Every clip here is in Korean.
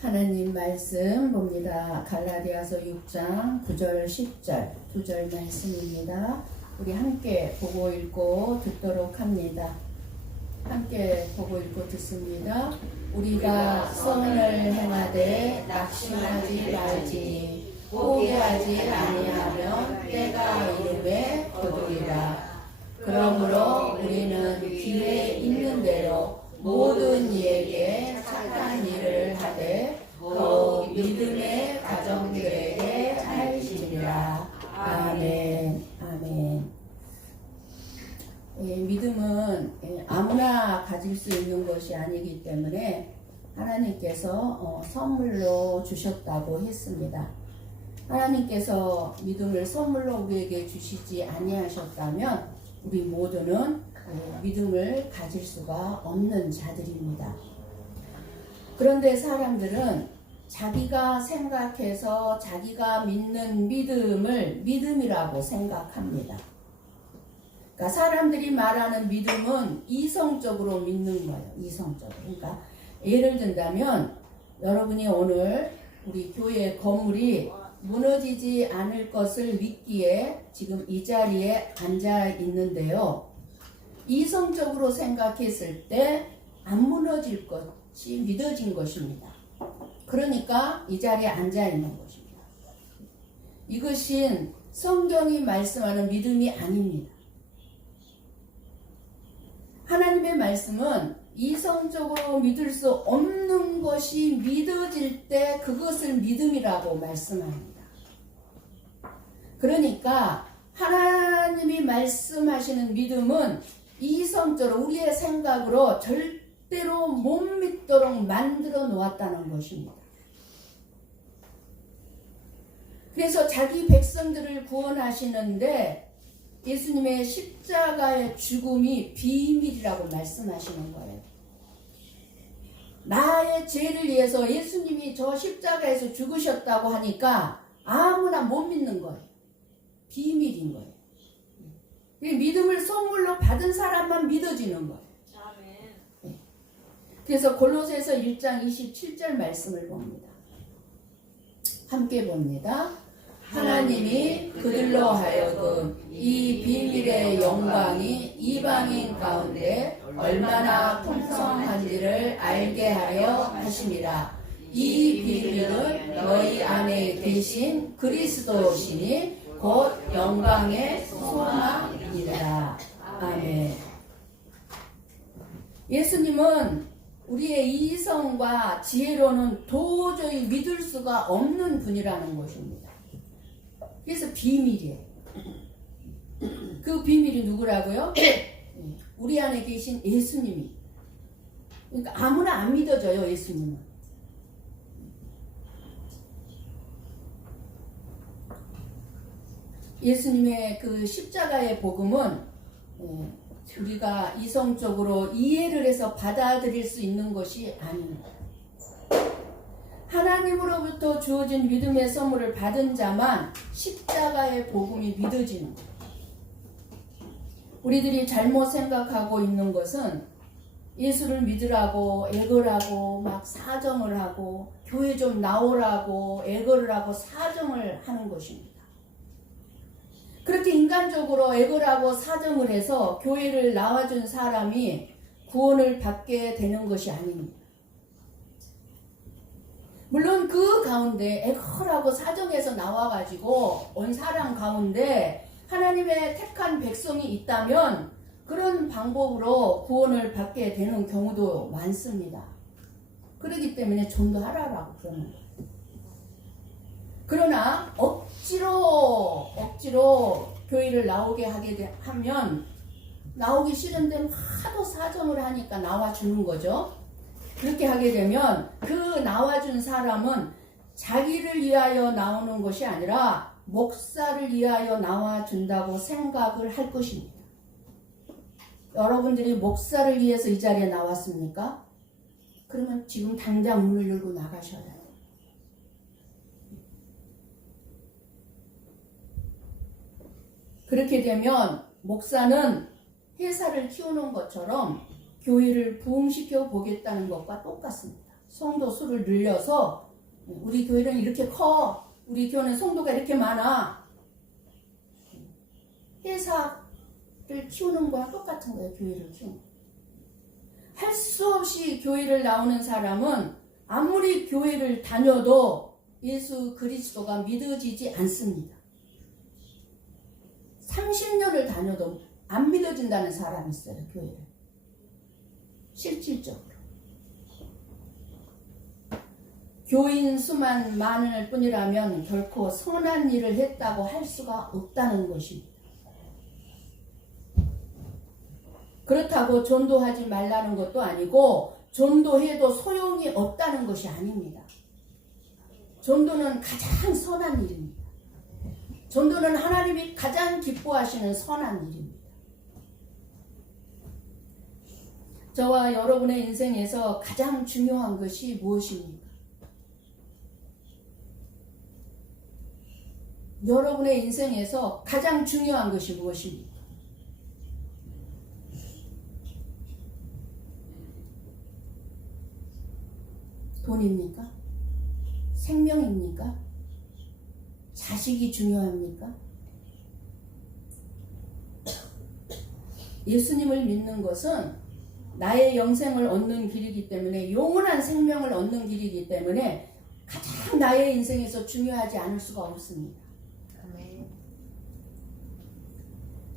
하나님 말씀 봅니다. 갈라디아서 6장 9절 10절 2절 말씀입니다. 우리 함께 보고 읽고 듣도록 합니다. 함께 보고 읽고 듣습니다. 우리가 선을 행하되 낙심하지 말지 포기하지 아니하면 때가 이름에 거두리라. 그러므로 우리는 기회 있는 대로 모든 이에게 착한 일을 하되 더욱 믿음의 가정들에게 할지니라. 아멘. 아멘. 믿음은 아무나 가질 수 있는 것이 아니기 때문에 하나님께서 선물로 주셨다고 했습니다. 하나님께서 믿음을 선물로 우리에게 주시지 아니하셨다면 우리 모두는 믿음을 가질 수가 없는 자들입니다. 그런데 사람들은 자기가 생각해서 자기가 믿는 믿음을 믿음이라고 생각합니다. 그러니까 사람들이 말하는 믿음은 이성적으로 믿는 거예요. 이성적으로. 그러니까 예를 든다면 여러분이 오늘 우리 교회 건물이 무너지지 않을 것을 믿기에 지금 이 자리에 앉아 있는데요. 이성적으로 생각했을 때 안 무너질 것이 믿어진 것입니다. 그러니까 이 자리에 앉아 있는 것입니다. 이것은 성경이 말씀하는 믿음이 아닙니다. 하나님의 말씀은 이성적으로 믿을 수 없는 것이 믿어질 때 그것을 믿음이라고 말씀합니다. 그러니까 하나님이 말씀하시는 믿음은 이성적으로 우리의 생각으로 절대로 못 믿도록 만들어 놓았다는 것입니다. 그래서 자기 백성들을 구원하시는데 예수님의 십자가의 죽음이 비밀이라고 말씀하시는 거예요. 나의 죄를 위해서 예수님이 저 십자가에서 죽으셨다고 하니까 아무나 못 믿는 거예요. 비밀인 거예요. 믿음을 선물로 받은 사람만 믿어지는 거예요. 네. 그래서 골로새서 1장 27절 말씀을 봅니다. 함께 봅니다. 하나님이 그들로 하여금 이 비밀의 영광이 이방인 가운데 얼마나 풍성한지를 알게 하려 하심이라. 이 비밀은 너희 안에 계신 그리스도시니 곧 영광의 소망이니라. 아멘. 예수님은 우리의 이성과 지혜로는 도저히 믿을 수가 없는 분이라는 것입니다. 그래서 비밀이에요. 그 비밀이 누구라고요? 우리 안에 계신 예수님이. 그러니까 아무나 안 믿어져요, 예수님은. 예수님의 그 십자가의 복음은 우리가 이성적으로 이해를 해서 받아들일 수 있는 것이 아닙니다. 하나님으로부터 주어진 믿음의 선물을 받은 자만 십자가의 복음이 믿어지는 거예요. 우리들이 잘못 생각하고 있는 것은 예수를 믿으라고 애걸 하고 막 사정을 하고 교회 좀 나오라고 애걸을 하고 사정을 하는 것입니다. 그렇게 인간적으로 애걸 하고 사정을 해서 교회를 나와준 사람이 구원을 받게 되는 것이 아닙니다. 물론 그 가운데 애걸하고 사정해서 나와가지고 온 사람 가운데 하나님의 택한 백성이 있다면 그런 방법으로 구원을 받게 되는 경우도 많습니다. 그렇기 때문에 전도하라고 그러는 거예요. 그러나 억지로 교회를 나오게 하면 나오기 싫은데 하도 사정을 하니까 나와주는 거죠. 그렇게 하게 되면 그 나와준 사람은 자기를 위하여 나오는 것이 아니라 목사를 위하여 나와준다고 생각을 할 것입니다. 여러분들이 목사를 위해서 이 자리에 나왔습니까? 그러면 지금 당장 문을 열고 나가셔야 해요. 그렇게 되면 목사는 회사를 키우는 것처럼 교회를 부흥시켜 보겠다는 것과 똑같습니다. 성도 수를 늘려서 우리 교회는 이렇게 커, 우리 교회는 성도가 이렇게 많아. 회사를 키우는 거랑 똑같은 거예요. 교회를 키우는 거. 할 수 없이 교회를 나오는 사람은 아무리 교회를 다녀도 예수 그리스도가 믿어지지 않습니다. 30년을 다녀도 안 믿어진다는 사람이 있어요. 교회를. 실질적으로. 교인 수만 많을 뿐이라면 결코 선한 일을 했다고 할 수가 없다는 것입니다. 그렇다고 전도하지 말라는 것도 아니고 전도해도 소용이 없다는 것이 아닙니다. 전도는 가장 선한 일입니다. 전도는 하나님이 가장 기뻐하시는 선한 일입니다. 저와 여러분의 인생에서 가장 중요한 것이 무엇입니까? 여러분의 인생에서 가장 중요한 것이 무엇입니까? 돈입니까? 생명입니까? 자식이 중요합니까? 예수님을 믿는 것은 나의 영생을 얻는 길이기 때문에, 영원한 생명을 얻는 길이기 때문에 가장 나의 인생에서 중요하지 않을 수가 없습니다.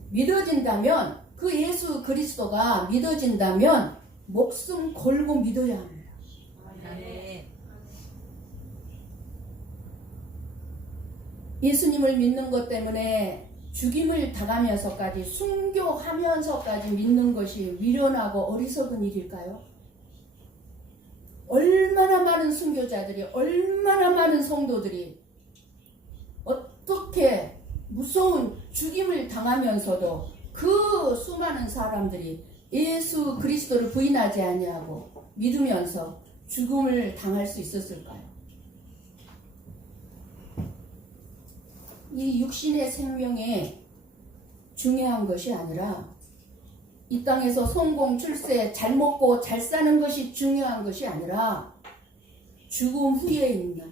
믿어진다면, 그 예수 그리스도가 믿어진다면 목숨 걸고 믿어야 합니다. 예수님을 믿는 것 때문에 죽임을 당하면서까지, 순교하면서까지 믿는 것이 미련하고 어리석은 일일까요? 얼마나 많은 순교자들이, 얼마나 많은 성도들이 어떻게 무서운 죽임을 당하면서도 그 수많은 사람들이 예수 그리스도를 부인하지 아니하고 믿으면서 죽음을 당할 수 있었을까요? 이 육신의 생명에 중요한 것이 아니라 이 땅에서 성공, 출세, 잘 먹고 잘 사는 것이 중요한 것이 아니라 죽음 후에 있는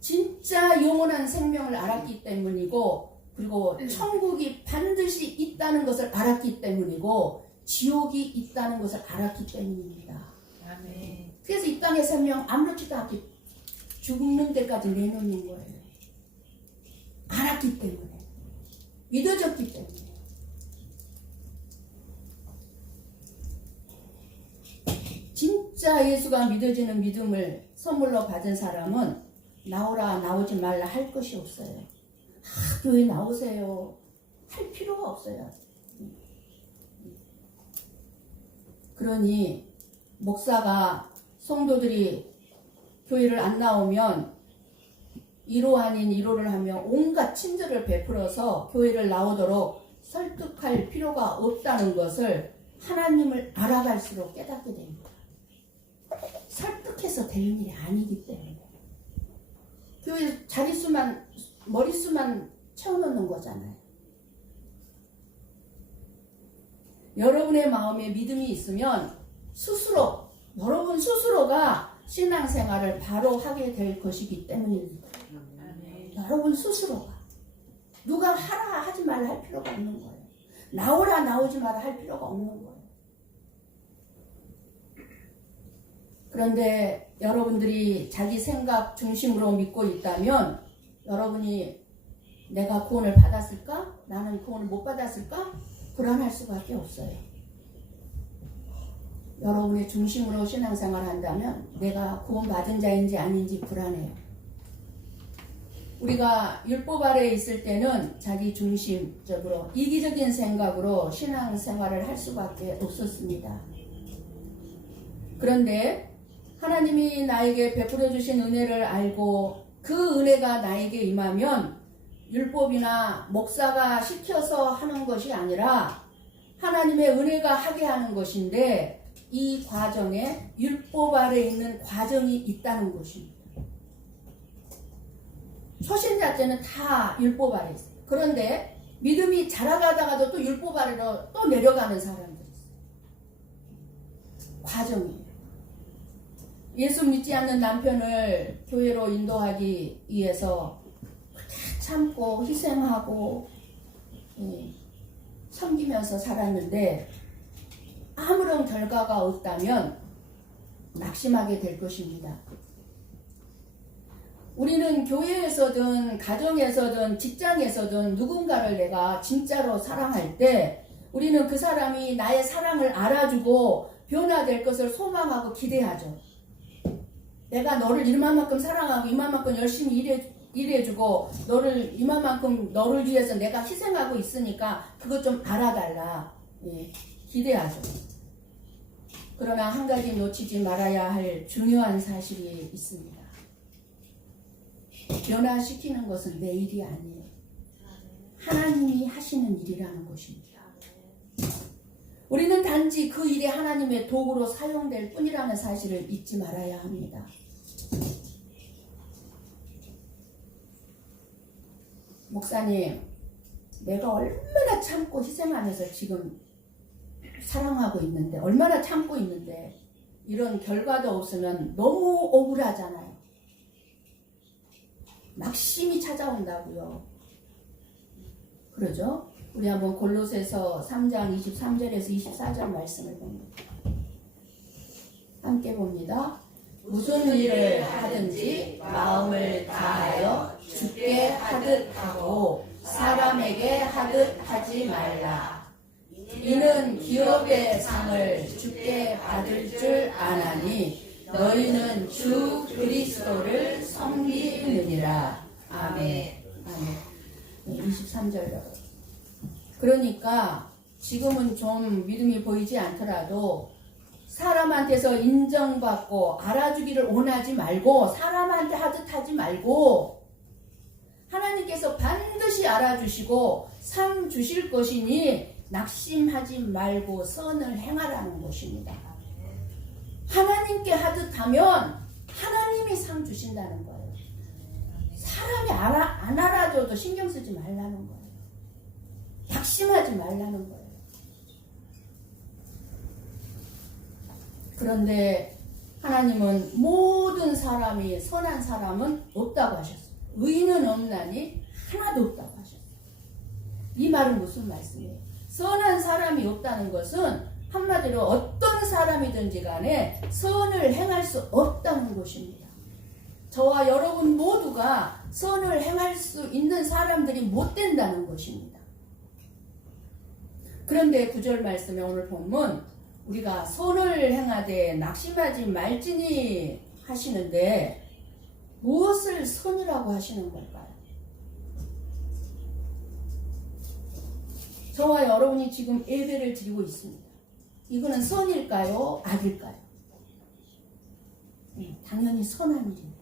진짜 영원한 생명을 알았기 때문이고, 그리고 천국이 반드시 있다는 것을 알았기 때문이고, 지옥이 있다는 것을 알았기 때문입니다. 그래서 이 땅의 생명 아무렇지도 않게 죽는 데까지 내놓는 거예요. 알았기 때문에, 믿어졌기 때문에. 진짜 예수가 믿어지는 믿음을 선물로 받은 사람은 나오라 나오지 말라 할 것이 없어요. 교회 나오세요 할 필요가 없어요. 그러니 목사가 성도들이 교회를 안 나오면 1호 아닌 1호를 하며 온갖 친절을 베풀어서 교회를 나오도록 설득할 필요가 없다는 것을 하나님을 알아갈수록 깨닫게 됩니다. 설득해서 되는 일이 아니기 때문에. 교회 자릿수만, 머릿수만 채워놓는 거잖아요. 여러분의 마음에 믿음이 있으면 스스로, 여러분 스스로가 신앙생활을 바로 하게 될 것이기 때문입니다. 여러분 스스로가. 누가 하라 하지 말라 할 필요가 없는 거예요. 나오라 나오지 마라 할 필요가 없는 거예요. 그런데 여러분들이 자기 생각 중심으로 믿고 있다면, 여러분이 내가 구원을 받았을까? 나는 구원을 못 받았을까? 불안할 수밖에 없어요. 여러분의 중심으로 신앙생활을 한다면 내가 구원받은 자인지 아닌지 불안해요. 우리가 율법 아래에 있을 때는 자기 중심적으로 이기적인 생각으로 신앙생활을 할 수밖에 없었습니다. 그런데 하나님이 나에게 베풀어 주신 은혜를 알고 그 은혜가 나에게 임하면 율법이나 목사가 시켜서 하는 것이 아니라 하나님의 은혜가 하게 하는 것인데, 이 과정에 율법 아래에 있는 과정이 있다는 것입니다. 초신자 때는 다 율법 아래에 있어요. 그런데 믿음이 자라가다가도 또 율법 아래로 또 내려가는 사람들이 있어요. 과정이에요. 예수 믿지 않는 남편을 교회로 인도하기 위해서 참고 희생하고 섬기면서 살았는데 아무런 결과가 없다면 낙심하게 될 것입니다. 우리는 교회에서든 가정에서든 직장에서든 누군가를 내가 진짜로 사랑할 때 우리는 그 사람이 나의 사랑을 알아주고 변화될 것을 소망하고 기대하죠. 내가 너를 이만큼 사랑하고 이만큼 열심히 일해주고 너를 이만큼 너를 위해서 내가 희생하고 있으니까 그것 좀 알아달라. 기대하죠. 그러나 한 가지 놓치지 말아야 할 중요한 사실이 있습니다. 변화시키는 것은 내 일이 아니에요. 하나님이 하시는 일이라는 것입니다. 우리는 단지 그 일에 하나님의 도구로 사용될 뿐이라는 사실을 잊지 말아야 합니다. 목사님, 내가 얼마나 참고 희생하면서 지금 사랑하고 있는데, 얼마나 참고 있는데 이런 결과도 없으면 너무 억울하잖아요. 낙심이 찾아온다고요. 그러죠? 우리 한번 골로새서 3장 23절에서 24절 말씀을 봅니다. 함께 봅니다. 무슨 일을 하든지 마음을 다하여 주께 하듯 하고 사람에게 하듯 하지 말라. 이는 기업의 상을 주께 받을 줄 아나니 너희는 주 그리스도를 섬기느니라. 아멘. 아멘. 23절. 그러니까 지금은 좀 믿음이 보이지 않더라도 사람한테서 인정받고 알아주기를 원하지 말고 사람한테 하듯 하지 말고 하나님께서 반드시 알아주시고 상 주실 것이니 낙심하지 말고 선을 행하라는 것입니다. 하나님께 하듯 하면 하나님이 상 주신다는 거예요. 사람이 안 알아줘도 신경 쓰지 말라는 거예요. 낙심하지 말라는 거예요. 그런데 하나님은 모든 사람이 선한 사람은 없다고 하셨어요. 의인은 없나니 하나도 없다고 하셨어요. 이 말은 무슨 말씀이에요? 선한 사람이 없다는 것은 한마디로 어떤 사람이든지 간에 선을 행할 수 없다는 것입니다. 저와 여러분 모두가 선을 행할 수 있는 사람들이 못 된다는 것입니다. 그런데 9절 말씀에 오늘 본문 우리가 선을 행하되 낙심하지 말지니 하시는데 무엇을 선이라고 하시는 걸까요? 저와 여러분이 지금 예배를 드리고 있습니다. 이거는 선일까요? 악일까요? 당연히 선한 일입니다.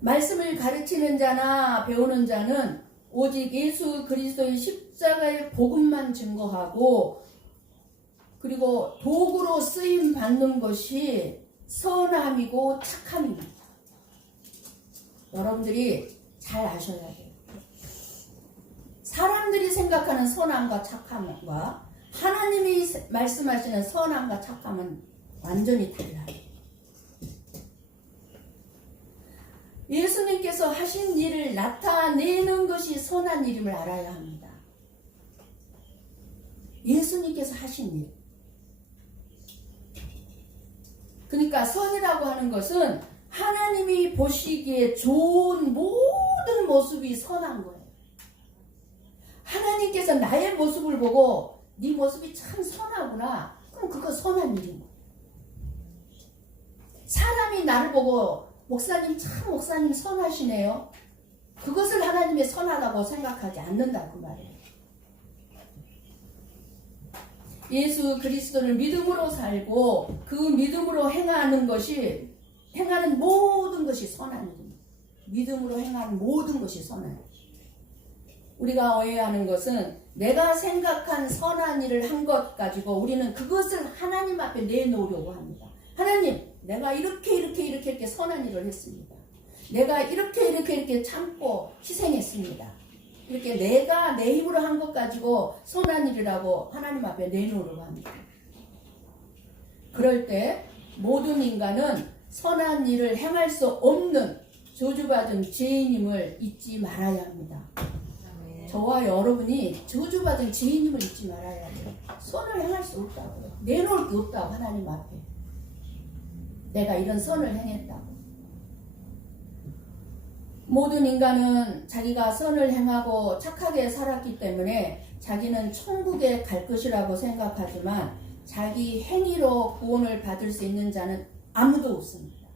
말씀을 가르치는 자나 배우는 자는 오직 예수 그리스도의 십자가의 복음만 증거하고 그리고 도구로 쓰임 받는 것이 선함이고 착함입니다. 여러분들이 잘 아셔야 돼요. 사람들이 생각하는 선함과 착함과 하나님이 말씀하시는 선함과 착함은 완전히 달라요. 예수님께서 하신 일을 나타내는 것이 선한 일임을 알아야 합니다. 예수님께서 하신 일. 그러니까 선이라고 하는 것은 하나님이 보시기에 좋은 모든 모습이 선한 거예요. 하나님께서 나의 모습을 보고 네 모습이 참 선하구나. 그럼 그거 선한 일인 거예요. 사람이 나를 보고 목사님 참 목사님 선하시네요. 그것을 하나님의 선하다고 생각하지 않는다 그 말이에요. 예수 그리스도를 믿음으로 살고 그 믿음으로 행하는 모든 것이 선한 일입니다. 믿음으로 행하는 모든 것이 선한 일. 우리가 오해하는 것은 내가 생각한 선한 일을 한 것 가지고 우리는 그것을 하나님 앞에 내놓으려고 합니다. 하나님, 내가 이렇게 선한 일을 했습니다. 내가 이렇게 참고 희생했습니다. 이렇게 내가 내 힘으로 한 것 가지고 선한 일이라고 하나님 앞에 내놓으려고 합니다. 그럴 때 모든 인간은 선한 일을 행할 수 없는 저주받은 죄인임을 잊지 말아야 합니다. 저와 여러분이 저주받은 죄인임을 잊지 말아야 해요. 선을 행할 수 없다고요. 내놓을 게 없다고 하나님 앞에. 내가 이런 선을 행했다고. 모든 인간은 자기가 선을 행하고 착하게 살았기 때문에 자기는 천국에 갈 것이라고 생각하지만 자기 행위로 구원을 받을 수 있는 자는 아무도 없습니다.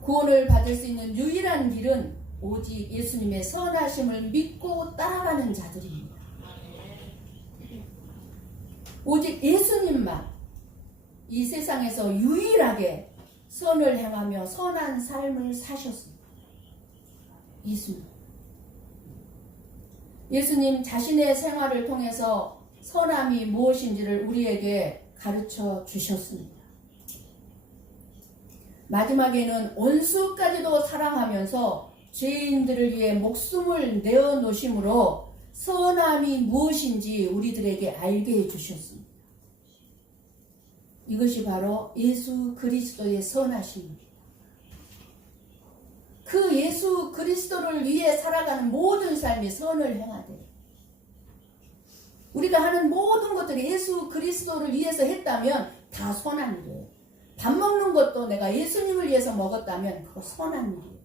구원을 받을 수 있는 유일한 길은 오직 예수님의 선하심을 믿고 따라가는 자들입니다. 오직 예수님만 이 세상에서 유일하게 선을 행하며 선한 삶을 사셨습니다. 예수님 자신의 생활을 통해서 선함이 무엇인지를 우리에게 가르쳐 주셨습니다. 마지막에는 원수까지도 사랑하면서 죄인들을 위해 목숨을 내어놓으심으로 선함이 무엇인지 우리들에게 알게 해주셨습니다. 이것이 바로 예수 그리스도의 선하심입니다. 그 예수 그리스도를 위해 살아가는 모든 삶이 선을 행하되 우리가 하는 모든 것들이 예수 그리스도를 위해서 했다면 다 선한 일이에요. 밥 먹는 것도 내가 예수님을 위해서 먹었다면 그거 선한 일이에요.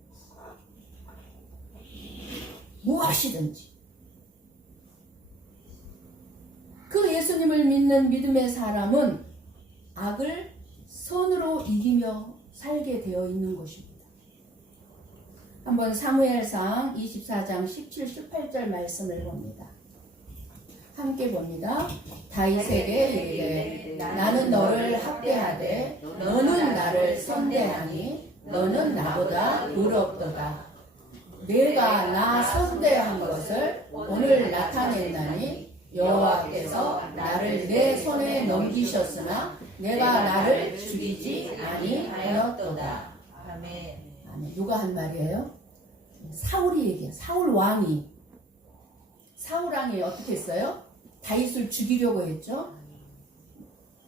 무엇이든지 그 예수님을 믿는 믿음의 사람은 악을 선으로 이기며 살게 되어 있는 것입니다. 한번 사무엘상 24장 17, 18절 말씀을 봅니다. 함께 봅니다. 다윗에게 이르되 나는 너를 학대하되 너는 나를 선대하니 너는 나보다 의롭도다. 내가 나 선대한 것을 오늘 나타냈나니 여호와께서 나를 내 손에 넘기셨으나 내가 나를 죽이지 아니하였도다. 아멘. 누가 한 말이에요? 사울이 얘기해요. 사울 왕이 어떻게 했어요? 다윗을 죽이려고 했죠.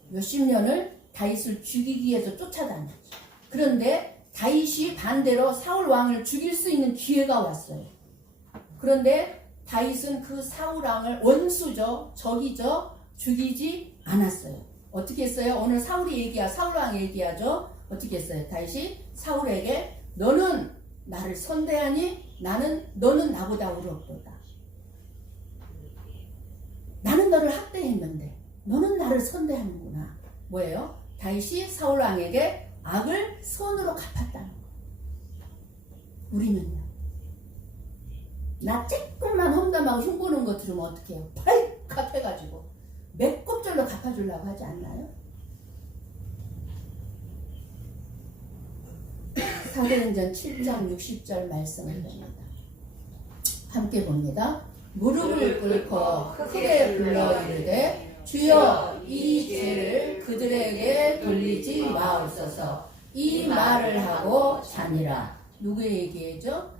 몇십 년을 다윗을 죽이기 위해서 쫓아다녔죠. 그런데 다윗이 반대로 사울 왕을 죽일 수 있는 기회가 왔어요. 그런데 다윗은 그 사울 왕을 원수죠, 적이죠, 죽이지 않았어요. 어떻게 했어요? 오늘 사울 왕 얘기하죠. 어떻게 했어요? 다윗이 사울에게 너는 나를 선대하니 너는 나보다 의롭도다. 나는 너를 학대했는데 너는 나를 선대하는구나. 뭐예요? 다윗이 사울 왕에게 악을 선으로 갚았다는 거예요. 우리는요? 나 조금만 험담하고 흉보는 거 들으면 어떻게 해요? 팔칵 해가지고 몇 곱절로 갚아주려고 하지 않나요? 사도행전 7장 60절 말씀을 봅니다. 함께 봅니다. 무릎을 꿇고 크게 불러 이르되 주여 이 죄를 그들에게 돌리지 마옵소서. 이 말을 하고 자니라. 누구의 얘기죠?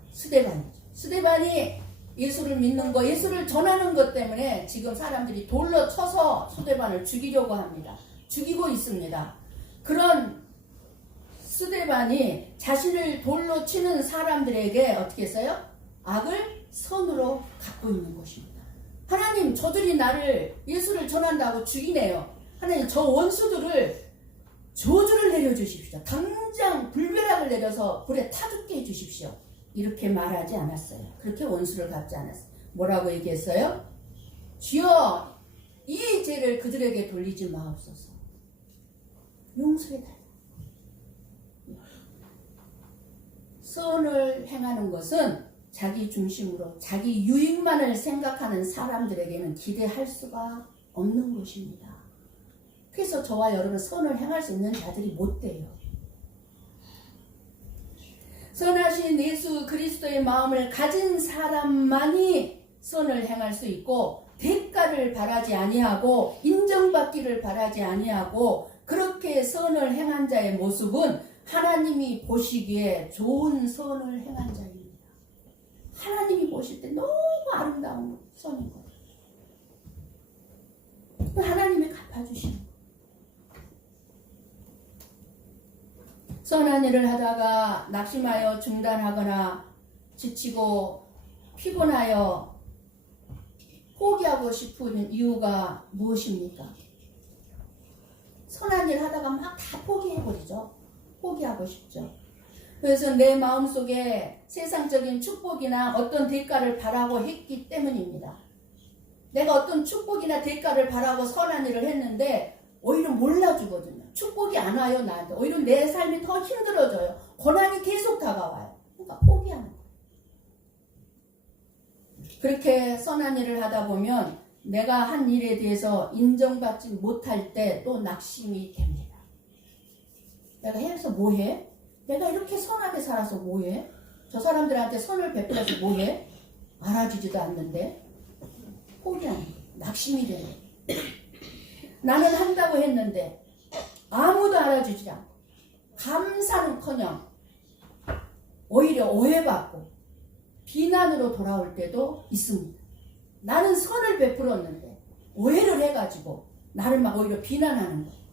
스데반이 예수를 믿는 거, 예수를 전하는 것 때문에 지금 사람들이 돌로 쳐서 스데반을 죽이려고 합니다. 죽이고 있습니다. 그런 스데반이 자신을 돌로 치는 사람들에게 어떻게 했어요? 악을 선으로 갚고 있는 것입니다. 하나님, 저들이 나를 예수를 전한다고 죽이네요. 하나님, 저 원수들을 저주를 내려주십시오. 당장 불벼락을 내려서 불에 타 죽게 해주십시오. 이렇게 말하지 않았어요. 그렇게 원수를 갚지 않았어요. 뭐라고 얘기했어요? 주여 이 죄를 그들에게 돌리지 마옵소서. 용서해달라. 선을 행하는 것은 자기 중심으로 자기 유익만을 생각하는 사람들에게는 기대할 수가 없는 것입니다. 그래서 저와 여러분 선을 행할 수 있는 자들이 못 돼요. 선하신 예수 그리스도의 마음을 가진 사람만이 선을 행할 수 있고 대가를 바라지 아니하고 인정받기를 바라지 아니하고 그렇게 선을 행한 자의 모습은 하나님이 보시기에 좋은 선을 행한 자입니다. 하나님이 보실 때 너무 아름다운 선인 거예요. 하나님이 갚아주시는 거예요. 선한 일을 하다가 낙심하여 중단하거나 지치고 피곤하여 포기하고 싶은 이유가 무엇입니까? 선한 일 하다가 막 다 포기해버리죠. 포기하고 싶죠. 그래서 내 마음속에 세상적인 축복이나 어떤 대가를 바라고 했기 때문입니다. 내가 어떤 축복이나 대가를 바라고 선한 일을 했는데 오히려 몰라주거든요. 축복이 안 와요, 나한테. 오히려 내 삶이 더 힘들어져요. 고난이 계속 다가와요. 그러니까 포기하는 거예요. 그렇게 선한 일을 하다 보면 내가 한 일에 대해서 인정받지 못할 때 또 낙심이 됩니다. 내가 해서 뭐해? 내가 이렇게 선하게 살아서 뭐해? 저 사람들한테 선을 베풀어서 뭐해? 알아주지도 않는데 포기하는 거예요. 낙심이 되는 거예요. 나는 한다고 했는데 아무도 알아주지 않고 감사는커녕 오히려 오해받고 비난으로 돌아올 때도 있습니다. 나는 선을 베풀었는데 오해를 해가지고 나를 막 오히려 비난하는 거예요.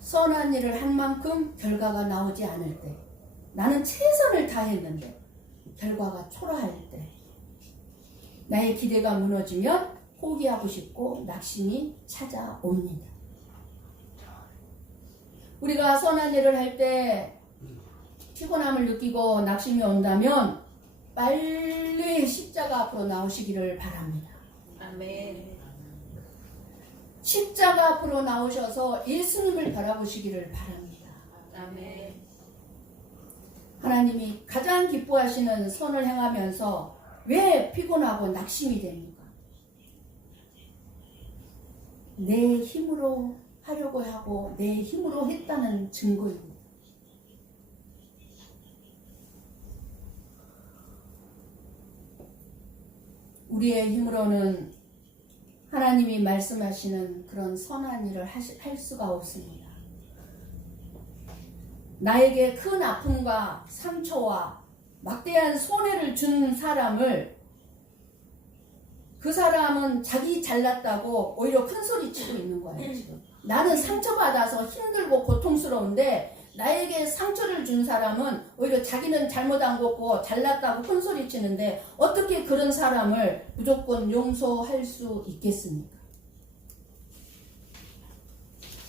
선한 일을 한 만큼 결과가 나오지 않을 때, 나는 최선을 다했는데 결과가 초라할 때, 나의 기대가 무너지면 포기하고 싶고 낙심이 찾아옵니다. 우리가 선한 일을 할 때 피곤함을 느끼고 낙심이 온다면 빨리 십자가 앞으로 나오시기를 바랍니다. 아멘. 십자가 앞으로 나오셔서 예수님을 바라보시기를 바랍니다. 아멘. 하나님이 가장 기뻐하시는 선을 행하면서 왜 피곤하고 낙심이 됩니까? 내 힘으로 하려고 하고 내 힘으로 했다는 증거입니다. 우리의 힘으로는 하나님이 말씀하시는 그런 선한 일을 할 수가 없습니다. 나에게 큰 아픔과 상처와 막대한 손해를 준 사람을, 그 사람은 자기 잘났다고 오히려 큰 소리 치고 있는 거예요. 지금 나는 상처받아서 힘들고 고통스러운데 나에게 상처를 준 사람은 오히려 자기는 잘못 안 걷고 잘났다고 큰 소리 치는데 어떻게 그런 사람을 무조건 용서할 수 있겠습니까?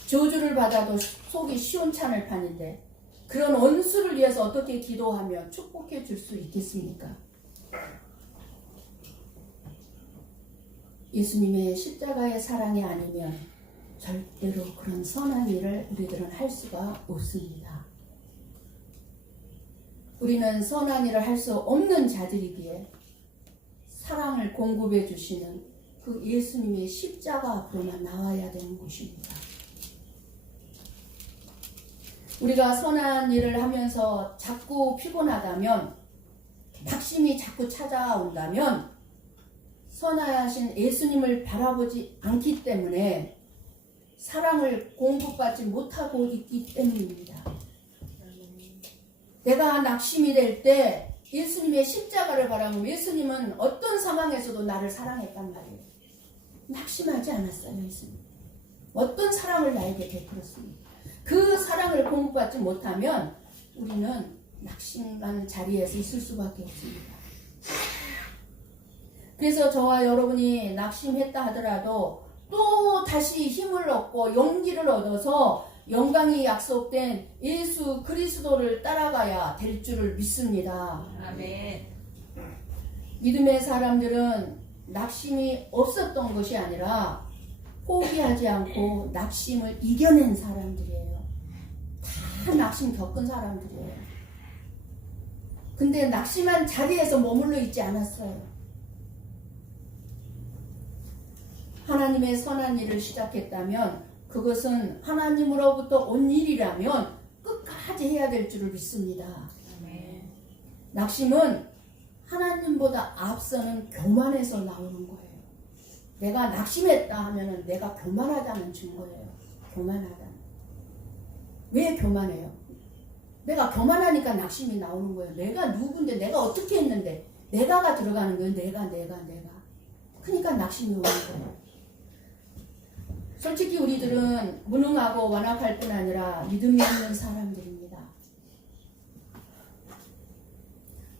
저주를 받아도 속이 시원찮을 판인데 그런 원수를 위해서 어떻게 기도하며 축복해 줄 수 있겠습니까? 예수님의 십자가의 사랑이 아니면 절대로 그런 선한 일을 우리들은 할 수가 없습니다. 우리는 선한 일을 할 수 없는 자들이기에 사랑을 공급해 주시는 그 예수님의 십자가 앞으로만 나와야 되는 것입니다. 우리가 선한 일을 하면서 자꾸 피곤하다면, 낙심이 자꾸 찾아온다면 선하신 예수님을 바라보지 않기 때문에 사랑을 공급받지 못하고 있기 때문입니다. 내가 낙심이 될 때 예수님의 십자가를 바라보면 예수님은 어떤 상황에서도 나를 사랑했단 말이에요. 낙심하지 않았어요. 예수님. 어떤 사랑을 나에게 베풀었습니다. 그 사랑을 공급받지 못하면 우리는 낙심한 자리에서 있을 수밖에 없습니다. 그래서 저와 여러분이 낙심했다 하더라도 또 다시 힘을 얻고 용기를 얻어서 영광이 약속된 예수 그리스도를 따라가야 될 줄을 믿습니다. 아멘. 믿음의 사람들은 낙심이 없었던 것이 아니라 포기하지 않고 낙심을 이겨낸 사람들이에요. 다 낙심 겪은 사람들이에요. 근데 낙심한 자리에서 머물러 있지 않았어요. 하나님의 선한 일을 시작했다면 그것은 하나님으로부터 온 일이라면 끝까지 해야 될 줄을 믿습니다. 아멘. 낙심은 하나님보다 앞서는 교만에서 나오는 거예요. 내가 낙심했다 하면은 내가 교만하다는 증거예요. 교만하다는. 왜 교만해요? 내가 교만하니까 낙심이 나오는 거예요. 내가 누군데, 내가 어떻게 했는데, 내가가 들어가는 거예요. 내가. 그러니까 낙심이 오는 거예요. 솔직히 우리들은 무능하고 완악할 뿐 아니라 믿음이 없는 사람들입니다.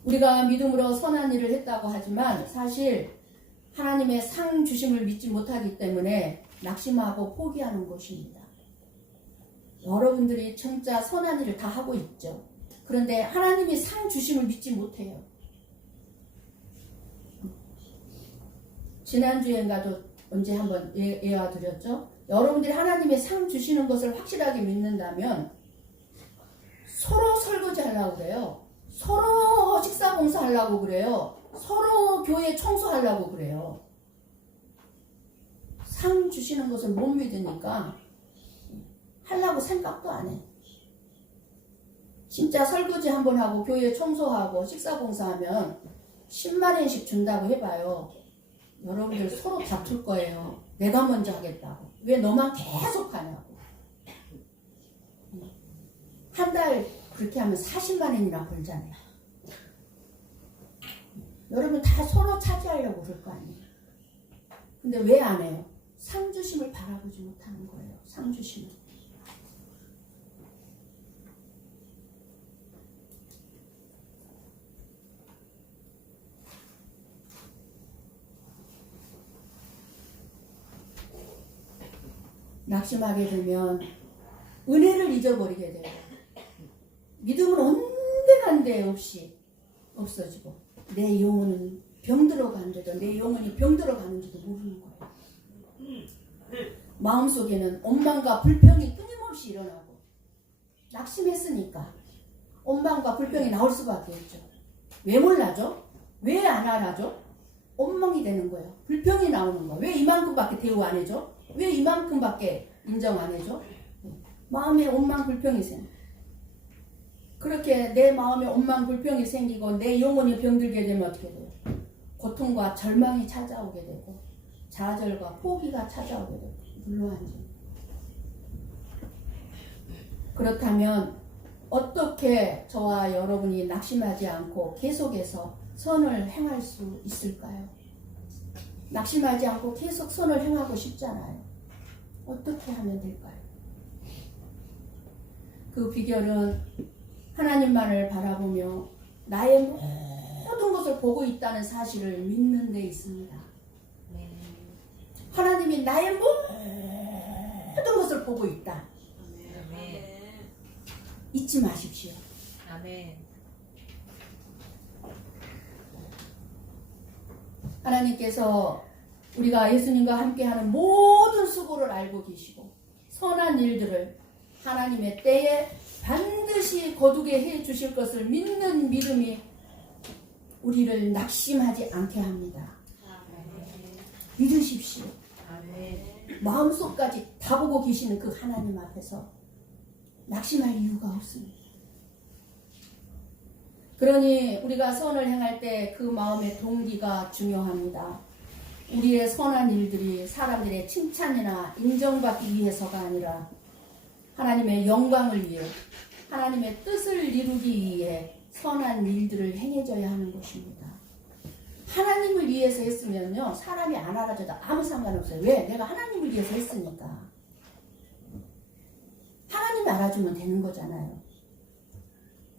우리가 믿음으로 선한 일을 했다고 하지만 사실 하나님의 상 주심을 믿지 못하기 때문에 낙심하고 포기하는 것입니다. 여러분들이 진짜 선한 일을 다 하고 있죠. 그런데 하나님이 상 주심을 믿지 못해요. 지난주엔가도 언제 한번 예화 드렸죠. 여러분들이 하나님의 상 주시는 것을 확실하게 믿는다면 서로 설거지 하려고 그래요. 서로 식사 봉사하려고 그래요. 서로 교회 청소하려고 그래요. 상 주시는 것을 못 믿으니까 하려고 생각도 안 해. 진짜 설거지 한번 하고 교회 청소하고 식사 봉사하면 10만 원씩 준다고 해봐요. 여러분들 서로 다툴 거예요. 내가 먼저 하겠다고. 왜 너만 계속 하냐고. 한 달 그렇게 하면 40만 원이나 벌잖아요. 여러분 다 서로 차지하려고 그럴 거 아니에요. 근데 왜 안 해요? 상주심을 바라보지 못하는 거예요. 상주심을. 낙심하게 되면 은혜를 잊어버리게 돼요. 믿음은 온데간데 없이 없어지고 내 영혼은 병들어 간데도 내 영혼이 병들어 가는지도 모르는 거예요. 마음속에는 원망과 불평이 끊임없이 일어나고 낙심했으니까 원망과 불평이 나올 수밖에 없죠. 왜 몰라죠? 왜 안 알아죠? 원망이 되는 거예요. 불평이 나오는 거예요. 왜 이만큼밖에 대우 안 해줘? 왜 이만큼밖에 인정 안 해줘? 마음에 원망 불평이 생겨. 그렇게 내 마음에 원망 불평이 생기고 내 영혼이 병들게 되면 어떻게 돼요? 고통과 절망이 찾아오게 되고 좌절과 포기가 찾아오게 되고 물러앉아. 그렇다면 어떻게 저와 여러분이 낙심하지 않고 계속해서 선을 행할 수 있을까요? 낙심하지 않고 계속 선을 행하고 싶잖아요. 어떻게 하면 될까요? 그 비결은 하나님만을 바라보며 나의 모든 것을 보고 있다는 사실을 믿는 데 있습니다. 하나님이 나의 모든 것을 보고 있다. 잊지 마십시오. 아멘. 하나님께서 우리가 예수님과 함께하는 모든 수고를 알고 계시고 선한 일들을 하나님의 때에 반드시 거두게 해 주실 것을 믿는 믿음이 우리를 낙심하지 않게 합니다. 믿으십시오. 마음속까지 다 보고 계시는 그 하나님 앞에서 낙심할 이유가 없습니다. 그러니 우리가 선을 행할 때 그 마음의 동기가 중요합니다. 우리의 선한 일들이 사람들의 칭찬이나 인정받기 위해서가 아니라 하나님의 영광을 위해 하나님의 뜻을 이루기 위해 선한 일들을 행해져야 하는 것입니다. 하나님을 위해서 했으면요 사람이 안 알아줘도 아무 상관없어요. 왜? 내가 하나님을 위해서 했으니까. 하나님이 알아주면 되는 거잖아요.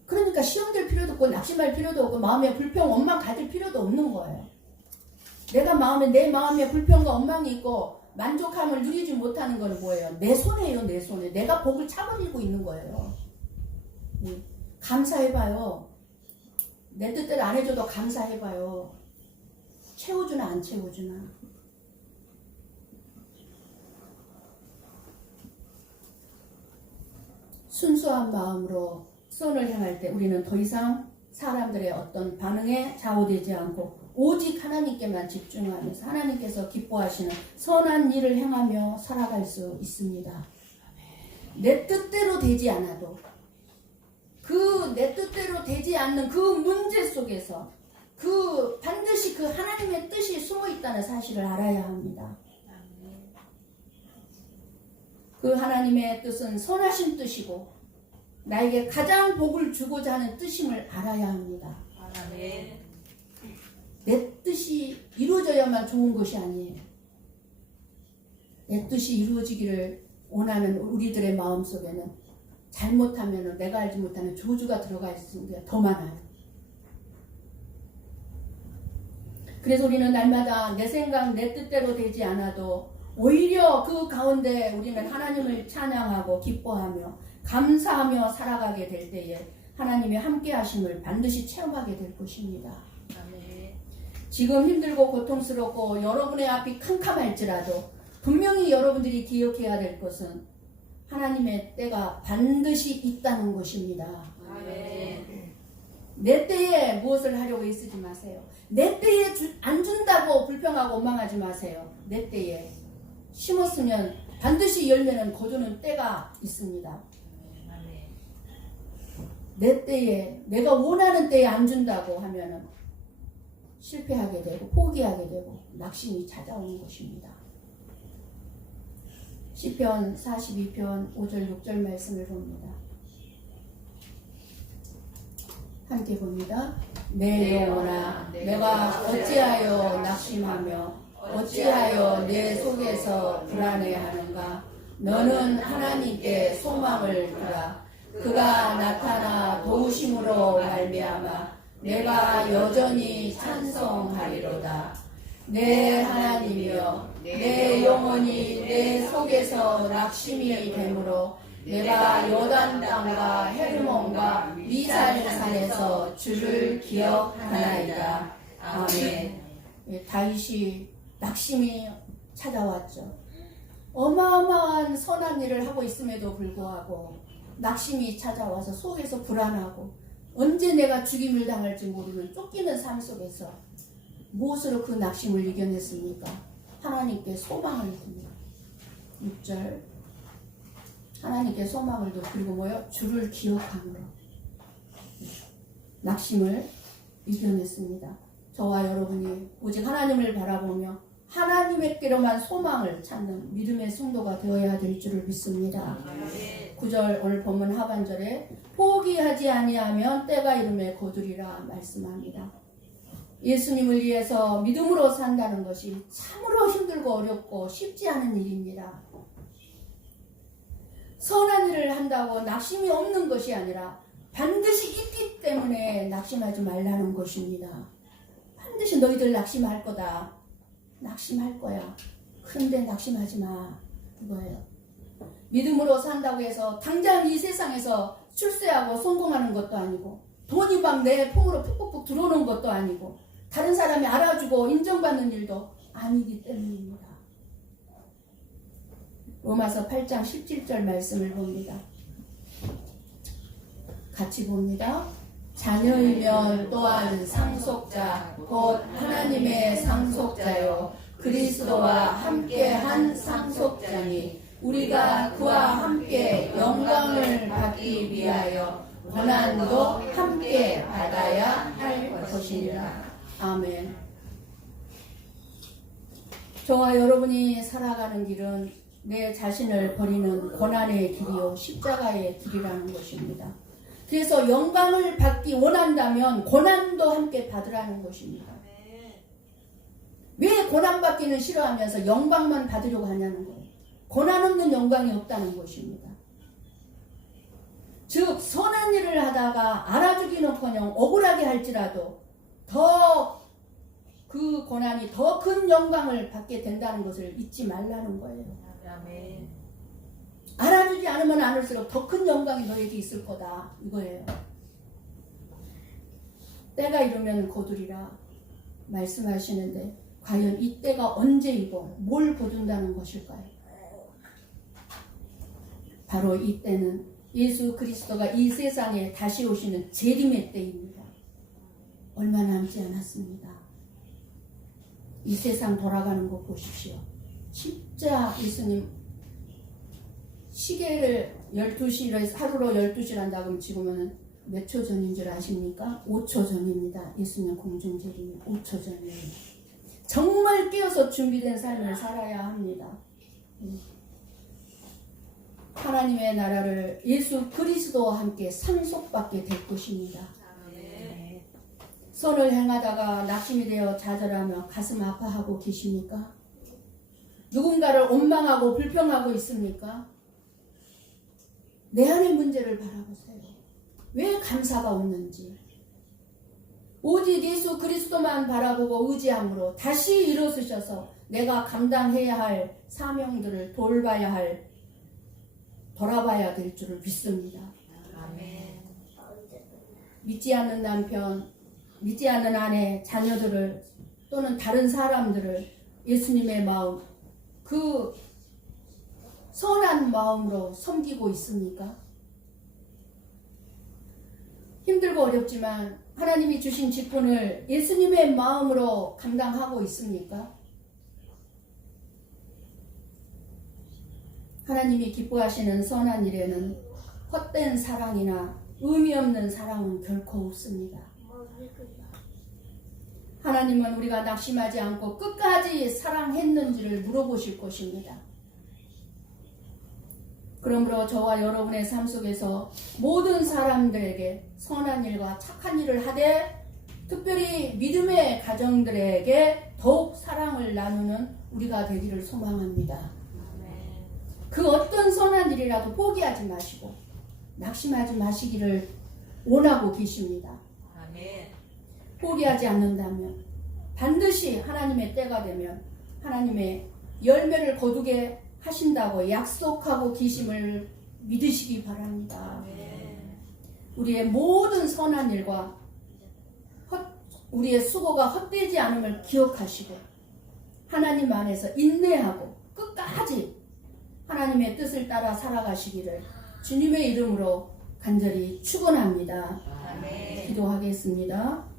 그러니까 시험될 필요도 없고 낙심할 필요도 없고 마음에 불평, 원망 가질 필요도 없는 거예요. 내 마음에 불평과 원망이 있고 만족함을 누리지 못하는 건 뭐예요? 내 손에요, 내 손에. 내가 복을 차버리고 있는 거예요. 감사해봐요. 내 뜻대로 안 해줘도 감사해봐요. 채워주나 안 채워주나. 순수한 마음으로 선을 향할 때 우리는 더 이상 사람들의 어떤 반응에 좌우되지 않고 오직 하나님께만 집중하면서 하나님께서 기뻐하시는 선한 일을 행하며 살아갈 수 있습니다. 내 뜻대로 되지 않아도 내 뜻대로 되지 않는 그 문제 속에서 반드시 그 하나님의 뜻이 숨어 있다는 사실을 알아야 합니다. 그 하나님의 뜻은 선하신 뜻이고 나에게 가장 복을 주고자 하는 뜻임을 알아야 합니다. 아멘. 내 뜻이 이루어져야만 좋은 것이 아니에요. 내 뜻이 이루어지기를 원하는 우리들의 마음속에는 잘못하면 내가 알지 못하는 저주가 들어가 있는 게 더 많아요. 그래서 우리는 날마다 내 생각, 내 뜻대로 되지 않아도 오히려 그 가운데 우리는 하나님을 찬양하고 기뻐하며 감사하며 살아가게 될 때에 하나님의 함께 하심을 반드시 체험하게 될 것입니다. 아멘. 지금 힘들고 고통스럽고 여러분의 앞이 캄캄할지라도 분명히 여러분들이 기억해야 될 것은 하나님의 때가 반드시 있다는 것입니다. 아멘. 내 때에 무엇을 하려고 애쓰지 마세요. 내 때에 안 준다고 불평하고 원망하지 마세요. 내 때에 심었으면 반드시 열매는 거두는 때가 있습니다. 아멘. 내 때에 내가 원하는 때에 안 준다고 하면은 실패하게 되고 포기하게 되고 낙심이 찾아오는 것입니다. 시편 42편 5절 6절 말씀을 봅니다. 함께 봅니다. 내 영혼아 내가 어찌하여 낙심하며 어찌하여 내 속에서 불안해하는가. 너는 하나님께 소망을 두라. 그가 나타나 도우심으로 말미암아 내가 여전히 찬송하리로다. 내 하나님이여 내 영혼이 내 속에서 낙심이 되므로 내가 요단 땅과 헤르몬과 미살산에서 주를 기억하나이다. 아멘. 다윗이 낙심이 찾아왔죠. 어마어마한 선한 일을 하고 있음에도 불구하고 낙심이 찾아와서 속에서 불안하고 언제 내가 죽임을 당할지 모르는 쫓기는 삶 속에서 무엇으로 그 낙심을 이겨냈습니까? 하나님께 소망을 둡니다. 6절 하나님께 소망을 두고 그리고 뭐요? 주를 기억함으로 낙심을 이겨냈습니다. 저와 여러분이 오직 하나님을 바라보며 하나님께로만 소망을 찾는 믿음의 성도가 되어야 될 줄을 믿습니다. 9절 오늘 본문 하반절에 포기하지 아니하면 때가 이름에 거두리라 말씀합니다. 예수님을 위해서 믿음으로 산다는 것이 참으로 힘들고 어렵고 쉽지 않은 일입니다. 선한 일을 한다고 낙심이 없는 것이 아니라 반드시 있기 때문에 낙심하지 말라는 것입니다. 반드시 너희들 낙심할 거다. 낙심할 거야. 그런데 낙심하지 마. 이거예요. 믿음으로 산다고 해서 당장 이 세상에서 출세하고 성공하는 것도 아니고 돈이 막 내 품으로 푹푹 들어오는 것도 아니고 다른 사람이 알아주고 인정받는 일도 아니기 때문입니다. 로마서 8장 17절 말씀을 봅니다. 같이 봅니다. 자녀이면 또한 상속자 곧 하나님의 상속자요 그리스도와 함께한 상속자니 우리가 그와 함께 영광을 받기 위하여 고난도 함께 받아야 할 것이니라. 아멘. 저와 여러분이 살아가는 길은 내 자신을 버리는 고난의 길이요 십자가의 길이라는 것입니다. 그래서 영광을 받기 원한다면 고난도 함께 받으라는 것입니다. 왜 고난받기는 싫어하면서 영광만 받으려고 하냐는 거예요. 고난 없는 영광이 없다는 것입니다. 즉 선한 일을 하다가 알아주기는커녕 억울하게 할지라도 더 그 고난이 더 큰 영광을 받게 된다는 것을 잊지 말라는 거예요. 아멘. 알아주지 않으면 않을수록 더 큰 영광이 너에게 있을 거다 이거예요. 때가 이르면 거두리라 말씀하시는데 과연 이 때가 언제이고 뭘 거둔다는 것일까요? 바로 이 때는 예수 그리스도가 이 세상에 다시 오시는 재림의 때입니다. 얼마 남지 않았습니다. 이 세상 돌아가는 거 보십시오. 진짜 예수님 시계를 12시를 하루로 12시를 한다 그러면 지금은 몇 초 전인 줄 아십니까? 5초 전입니다. 예수님 공중재림이 5초 전이에요. 정말 깨어서 준비된 삶을 살아야 합니다. 하나님의 나라를 예수 그리스도와 함께 상속받게 될 것입니다. 선을 행하다가 낙심이 되어 좌절하며 가슴 아파하고 계십니까? 누군가를 원망하고 불평하고 있습니까? 내 안의 문제를 바라보세요. 왜 감사가 없는지. 오직 예수 그리스도만 바라보고 의지함으로 다시 일어서셔서 내가 감당해야 할 사명들을 돌아봐야 될 줄을 믿습니다. 아멘. 믿지 않는 남편, 믿지 않는 아내, 자녀들을 또는 다른 사람들을 예수님의 마음, 그 선한 마음으로 섬기고 있습니까? 힘들고 어렵지만 하나님이 주신 직분을 예수님의 마음으로 감당하고 있습니까? 하나님이 기뻐하시는 선한 일에는 헛된 사랑이나 의미 없는 사랑은 결코 없습니다. 하나님은 우리가 낙심하지 않고 끝까지 사랑했는지를 물어보실 것입니다. 그러므로 저와 여러분의 삶 속에서 모든 사람들에게 선한 일과 착한 일을 하되 특별히 믿음의 가정들에게 더욱 사랑을 나누는 우리가 되기를 소망합니다. 그 어떤 선한 일이라도 포기하지 마시고 낙심하지 마시기를 원하고 계십니다. 아멘. 포기하지 않는다면 반드시 하나님의 때가 되면 하나님의 열매를 거두게 하신다고 약속하고 계심을 믿으시기 바랍니다. 아멘. 우리의 모든 선한 일과 우리의 수고가 헛되지 않음을 기억하시고 하나님 안에서 인내하고 끝까지 하나님의 뜻을 따라 살아가시기를 주님의 이름으로 간절히 축원합니다. 아멘. 기도하겠습니다.